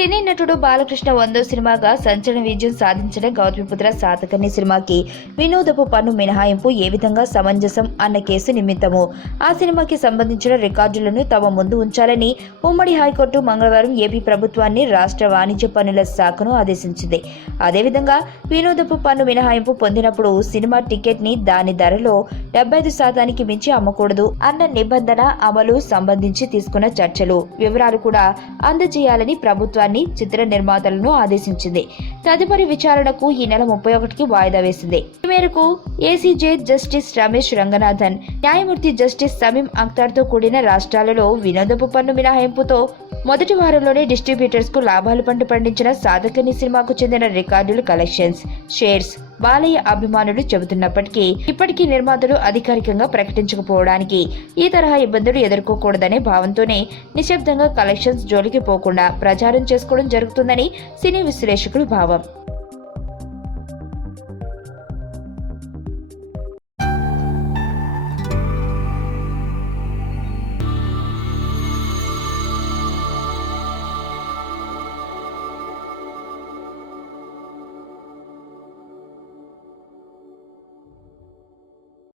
సినీ నటుడు బాలకృష్ణ 100వ సినిమాగా సంచలన విజయం సాధించిన గౌతమిపుత్ర శాతకర్ణి సినిమాకి వినోదపు పన్ను మినహాయింపు ఏ విధంగా సమంజసం అన్న కేసు నిమిత్తము ఆ సినిమాకి సంబంధించిన రికార్డులను తమ ముందు ఉంచాలని ఉమ్మడి హైకోర్టు మంగళవారం ఏపీ ప్రభుత్వాన్ని రాష్ట్ర వాణిజ్య పన్నుల శాఖను ఆదేశించింది. అదేవిధంగా వినోదపు పన్ను మినహాయింపు పొందినప్పుడు సినిమా టికెట్ ని దాని ధరలో 75% మించి అమ్మకూడదు అన్న నిబంధన అమలు సంబంధించి తీసుకున్న చర్చలు వివరాలు కూడా అందజేయాలని ప్రభుత్వాన్ని చిత్ర నిర్మాతలను ఆదేశించింది. తదుపరి విచారణకు ఈ నెల 31కి వాయిదా వేసింది. ఈ మేరకు ఏసీజే జస్టిస్ రమేష్ రంగనాథన్, న్యాయమూర్తి జస్టిస్ సమీం అఖ్తర్తో కూడిన రాష్ట్రాలలో వినోదపు పన్ను మినహాయింపుతో మొదటి వారంలోనే డిస్ట్రిబ్యూటర్స్ కు లాభాలు పండించిన శాతకర్ణి సినిమాకు చెందిన రికార్డులు, కలెక్షన్స్, షేర్స్ బాలయ్య అభిమానులు చెబుతున్నప్పటికీ ఇప్పటికీ నిర్మాతలు అధికారికంగా ప్రకటించకపోవడానికి ఈ తరహా ఇబ్బందులు ఎదుర్కోకూడదనే భావంతోనే నిశ్శబ్దంగా కలెక్షన్స్ జోలికి పోకుండా ప్రచారం చేసుకోవడం జరుగుతుందని సినీ విశ్లేషకుల భావం.